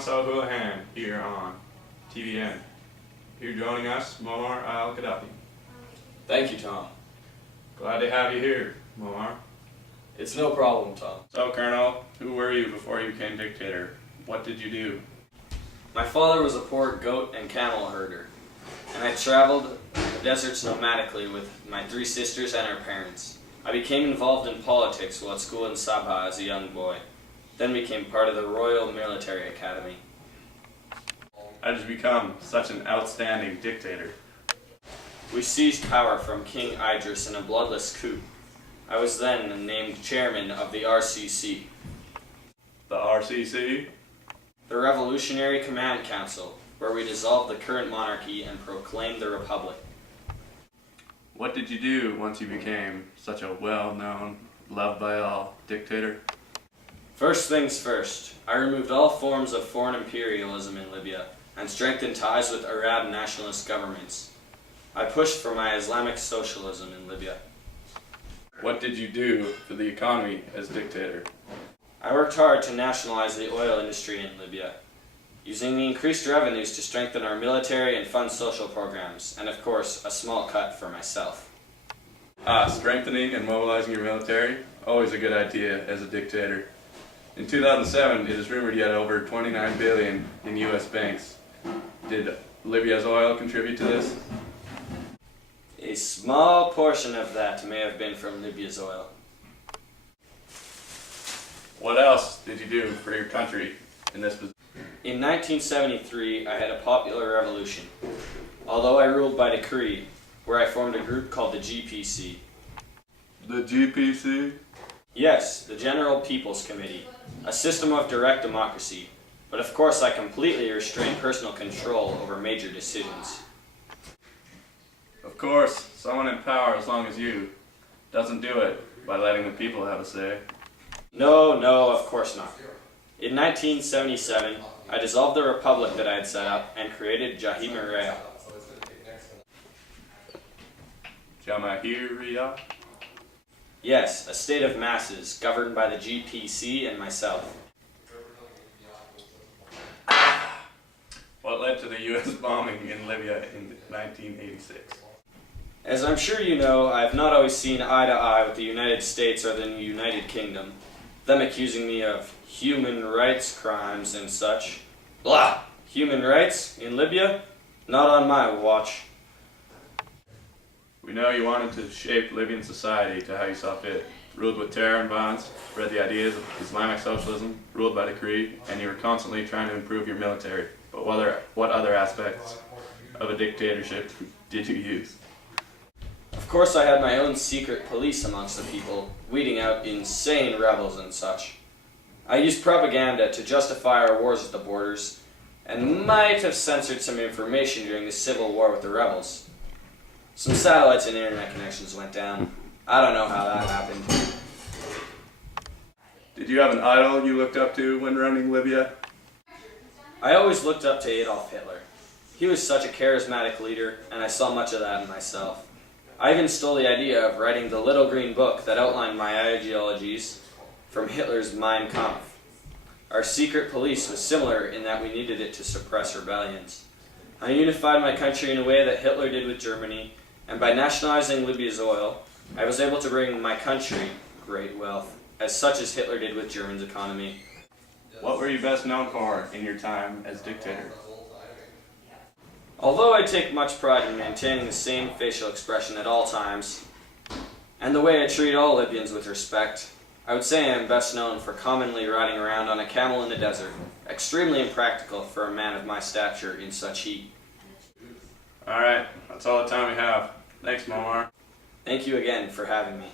Council Houlihan here on TVN. Here joining us, Muammar Al Gaddafi. Thank you, Tom. Glad to have you here, Muammar. It's no problem, Tom. So, Colonel, who were you before you became dictator? What did you do? My father was a poor goat and camel herder, and I traveled the deserts nomadically with my 3 sisters and our parents. I became involved in politics while at school in Sabha as a young boy, then became part of the Royal Military Academy. How did you become such an outstanding dictator? We seized power from King Idris in a bloodless coup. I was then named chairman of the RCC. The RCC? The Revolutionary Command Council, where we dissolved the current monarchy and proclaimed the Republic. What did you do once you became such a well-known, loved by all dictator? First things first, I removed all forms of foreign imperialism in Libya and strengthened ties with Arab nationalist governments. I pushed for my Islamic socialism in Libya. What did you do for the economy as dictator? I worked hard to nationalize the oil industry in Libya, using the increased revenues to strengthen our military and fund social programs, and of course, a small cut for myself. Strengthening and mobilizing your military? Always a good idea as a dictator. In 2007, it is rumored you had over $29 billion in U.S. banks. Did Libya's oil contribute to this? A small portion of that may have been from Libya's oil. What else did you do for your country in this position? In 1973, I had a popular revolution, although I ruled by decree, where I formed a group called the GPC. The GPC? Yes, the General People's Committee, a system of direct democracy, but of course I completely restrained personal control over major decisions. Of course, someone in power as long as you doesn't do it by letting the people have a say. No, of course not. In 1977, I dissolved the republic that I had set up and created Jamahiriya. Jamahiriya? Yes, a state of masses governed by the GPC and myself. What led to the U.S. bombing in Libya in 1986? As I'm sure you know, I have not always seen eye to eye with the United States or the United Kingdom, them accusing me of human rights crimes and such. Blah! Human rights? In Libya? Not on my watch. We know you wanted to shape Libyan society to how you saw fit. Ruled with terror and violence, spread the ideas of Islamic socialism, ruled by decree, and you were constantly trying to improve your military. But what other aspects of a dictatorship did you use? Of course I had my own secret police amongst the people, weeding out insane rebels and such. I used propaganda to justify our wars at the borders, and might have censored some information during the civil war with the rebels. Some satellites and internet connections went down. I don't know how that happened. Did you have an idol you looked up to when running Libya? I always looked up to Adolf Hitler. He was such a charismatic leader, and I saw much of that in myself. I even stole the idea of writing the little green book that outlined my ideologies from Hitler's Mein Kampf. Our secret police was similar in that we needed it to suppress rebellions. I unified my country in a way that Hitler did with Germany, and by nationalizing Libya's oil, I was able to bring my country great wealth, as such as Hitler did with Germany's economy. What were you best known for in your time as dictator? Although I take much pride in maintaining the same facial expression at all times, and the way I treat all Libyans with respect, I would say I am best known for commonly riding around on a camel in the desert, extremely impractical for a man of my stature in such heat. Alright, that's all the time we have. Thanks, Muammar. Thank you again for having me.